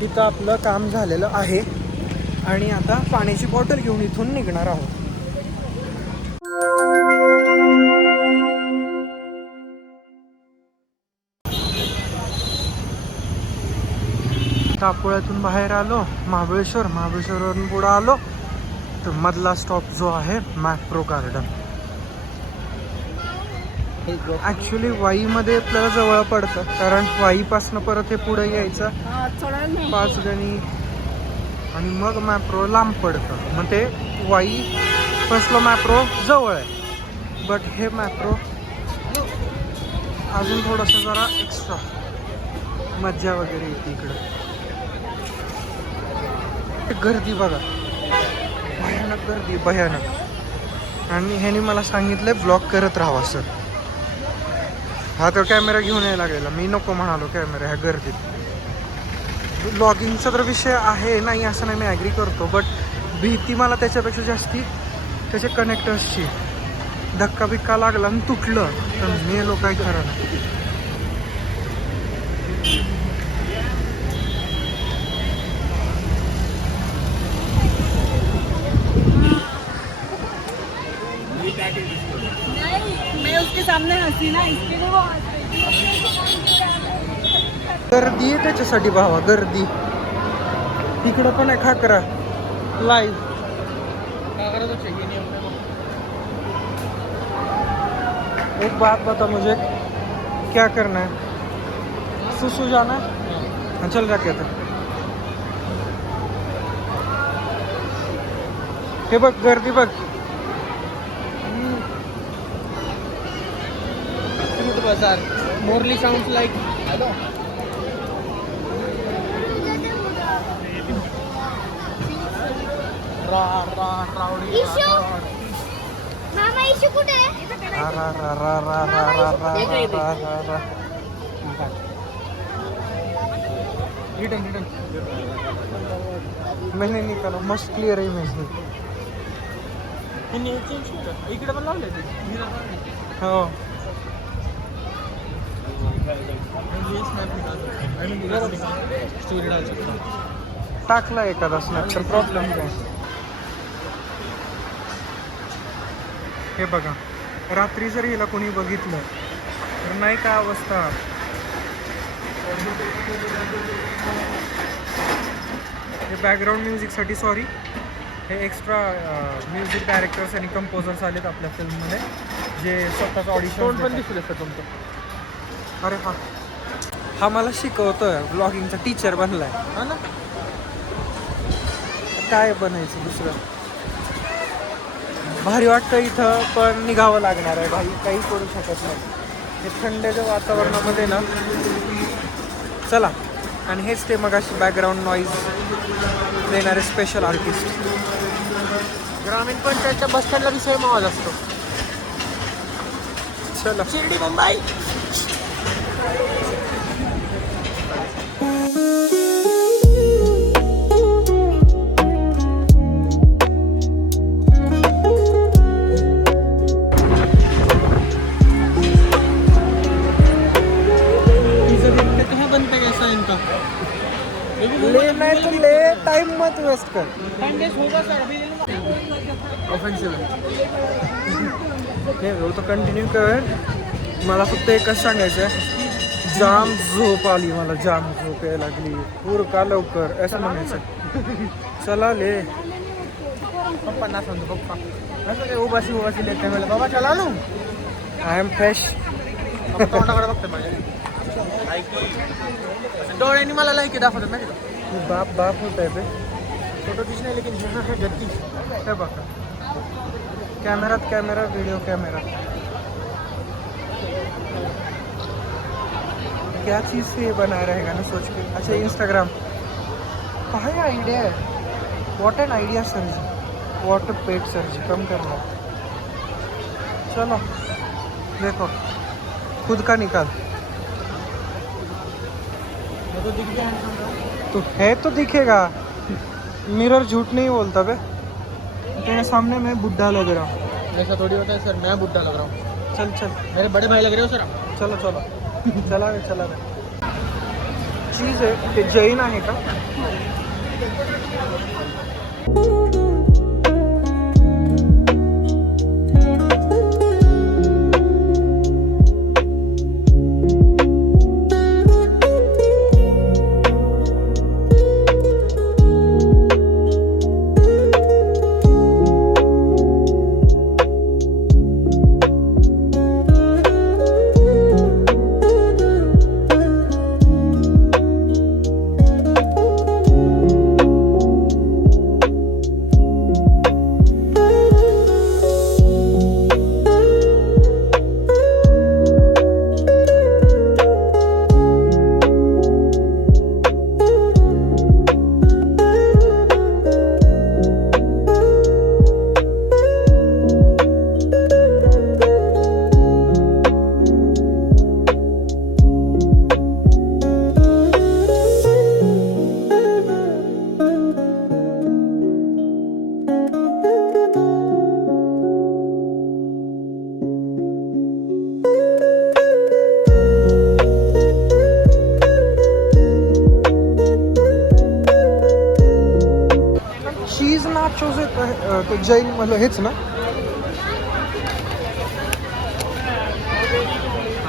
तिथं आपलं काम झालेलं आहे आणि आता पाण्याची बॉटल घेऊन इथून निघणार आहोत. टापोळ्यातून बाहेर आलो, महाबळेश्वरवरून पुढं आलो तर मधला स्टॉप जो आहे मॅप्रो गार्डन. ॲक्च्युली वाईमध्ये आपल्याला जवळ पडतं, कारण वाईपासनं परत हे पुढे यायचं 5 गणी आणि मग मॅप्रो लांब पडतं. मग ते वाईपासलं मॅप्रो जवळ आहे, बट हे मॅप्रो अजून थोडंसं जरा एक्स्ट्रा मज्जा वगैरे येते इकडं. गर्दी बघा, भयानक गर्दी, भयानक. आणि ह्याने मला सांगितलंय ब्लॉग करत राहावा सर. हा तर कॅमेरा घेऊन यायला लागलेला, मी नको म्हणालो कॅमेरा ह्या गर्दीत. ब्लॉगिंगचा तर विषय आहे नाही असं नाही, मी ॲग्री करतो, बट भीती मला त्याच्यापेक्षा जास्ती त्याच्या कनेक्टर्सची. धक्का बिक्का लागला आणि तुटलं तर मेलो काय खरं नाही. मैं उसके सामने हंसी ना, इसके लिए वो गर्दी आहे त्याच्यासाठी भावा, गर्दी. तिकडं पण आहे खाकरा लाईव्ह. एक बात बता मुझे, क्या करना है? सुसु जाना है? हाँ चल रहा कहते. हे बघ गर्दी बघ. बाजार मोरली साउंड्स लाइक मामा इशू कुठे आहे? रिटर्न मैंने निकालो, मस्त क्लियर आहे इमेज. इकडे पण लावले हो स्टोरी डाल सकता. टाकला एखादा स्नॅप तर प्रॉब्लेम काय. हे बघा, रात्री जर हिला कोणी बघितलं तर नाही का अवस्था. हे बॅकग्राऊंड म्युझिकसाठी सॉरी, हे एक्स्ट्रा म्युझिक डायरेक्टर्स आणि कंपोजर्स आलेत आपल्या फिल्ममध्ये, जे स्वतःच ऑडिशन पण दिसले सर तुमचं. अरे हा मला शिकवतोय, ब्लॉगिंगचा टीचर बनलाय. हा ना, काय बनायचं दुसरं. भारी वाटतं इथं, पण निघावं लागणार आहे भाई, काही करू शकत नाही हे थंडच्या वातावरणामध्ये ना. चला, आणि हेच ते मगाशी बॅकग्राऊंड नॉईज देणारे स्पेशल आर्टिस्ट. ग्रामीण पंचायतच्या बस स्टँडला विषय आवाज असतो. चला शिर्डी मुंबई. ले नाही तर ले, टाइम मत वेस्ट कर. होगा सर अभी ऑफेंसिव हे हो तर कंटिन्यू कर. मला फक्त एकच सांगायचं आहे, जाम झोप आली मला, जाम झोप यायला लागली. पूर का लवकर असं म्हणायचं. चला ले. पप्पा ना सांगतो पप्पा असं काय उभाशी लेते मला बाबा चला लो. I am fresh. तोंडाकडे बघते माझ्या डोळ्यांनी मला लायकी दाखवतात माहिती का. बाप होत आहे ते. फोटो खींचने लेकिन यहाँ है गद्दी. हे बघा, कॅमेरा व्हिडिओ कॅमेरा. क्या चीज़ से ये बना रहेगा ना सोच के. अच्छा इंस्टाग्राम, काय आइडिया है. What an idea sir ji, what a pet sir ji. कम करना. चलो देखो, खुद का निकाल. तो दिख गया हैंडसम. तो है तो दिखेगा, मिरर झूठ नहीं बोलता बे. तेरे सामने मैं बुढ़ा लग रहा हूँ. ऐसा थोड़ी होता है सर, मैं बुढ़ा लग रहा हूँ. चल मेरे बड़े भाई लग रहे हो सर. चलो चला गए. चीज आहे ते जैन आहे का? चीज नाचोस ते जैन मला हेच ना?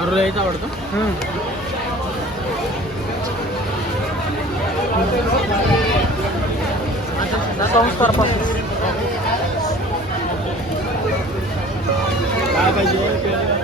अरे यायचं आवडतं. संस्कार पासून काय पाहिजे?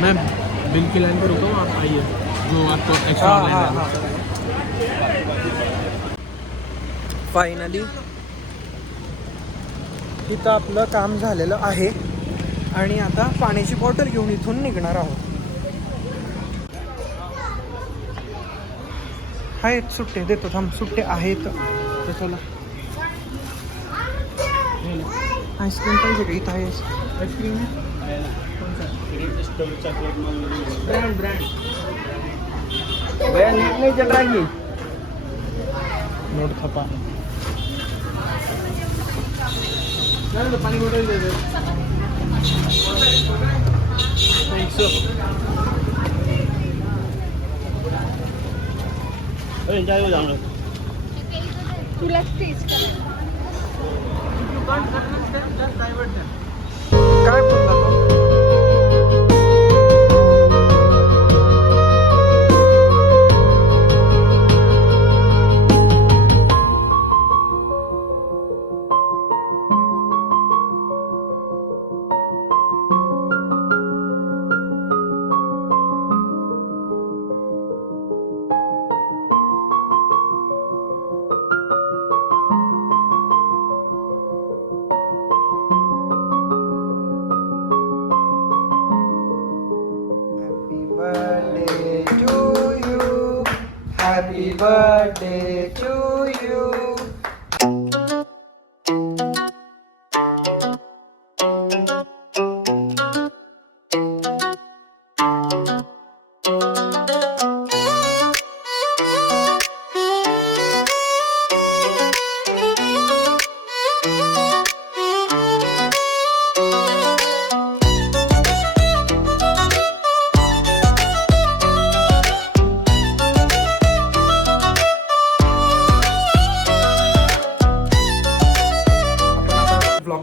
मैं बिल की लाइन पर रुका हूँ, आप आइए जो आपको एक्स्ट्रा ऑनलाइन फायनली तिथं आपलं काम झालेलं आहे आणि आता पाण्याची बॉटल घेऊन इथून निघणार आहोत. आहेत सुट्टे देतो थांब सुट्टे आहेत तर चला आईस्क्रीम पाहिजे का इथं आहे आइसक्रीम ब्रांड ब्रांड भैया नेट नहीं चल रहा है नोट खपा पानी बोतल दे दे तुला टेस्ट काय बोलला तो Happy birthday to you.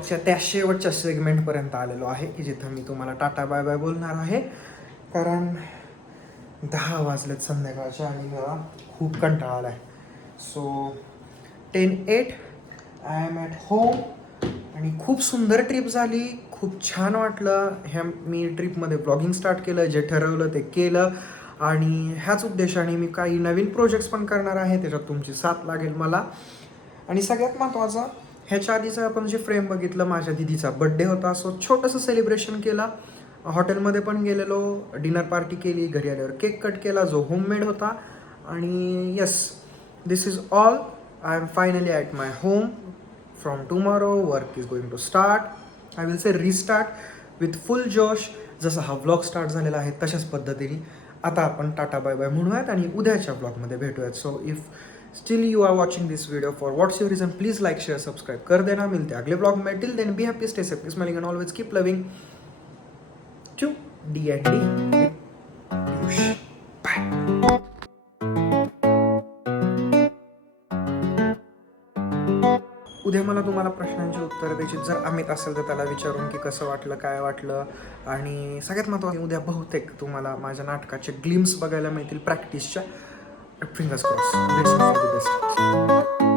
ब्लॉगच्या त्या शेवटच्या सेगमेंटपर्यंत आलेलो आहे की जिथं मी तुम्हाला टाटा बाय बाय बोलणार आहे कारण 10 वाजलेत संध्याकाळचे आणि मला खूप कंटाळा आला आहे so 10:08 I am at home आणि खूप सुंदर ट्रिप झाली खूप छान वाटलं ह्या मी ट्रिपमध्ये ब्लॉगिंग स्टार्ट केलं जे ठरवलं ते केलं आणि ह्याच उद्देशाने मी काही नवीन प्रोजेक्ट्स पण करणार आहे त्याच्यात तुमची साथ लागेल मला आणि सगळ्यात महत्त्वाचं ह्याच्या आधीचं आपण जे फ्रेम बघितलं माझ्या दिदीचा बड्डे होता सो छोटंसं सेलिब्रेशन केलं हॉटेलमध्ये पण गेलेलो डिनर पार्टी केली घरी आल्यावर केक कट केला जो होममेड होता आणि yes this is all I am finally at my home from tomorrow work is going to start I will say restart with full जोश जसा हा व्लॉग स्टार्ट झालेला आहे तशाच पद्धतीने आता आपण टाटा बाय बाय म्हणूयात आणि उद्याच्या ब्लॉगमध्ये भेटूयात so if still you are watching this video for what's your reason please like share subscribe कर देना मिलते हैं अगले ब्लॉग में till then be happy stay safe smiling and always keep loving to D&D bye उद्या मला तुम्हाला प्रश्नांची उत्तरं द्यायची जर अमित असेल तर त्याला विचारून की कसं वाटलं काय वाटलं आणि सगळ्यात महत्त्वाचं उद्या बहुतेक तुम्हाला माझ्या नाटकाचे ग्लिम्स बघायला मिळतील प्रॅक्टिसच्या fingers cross let's hope for the best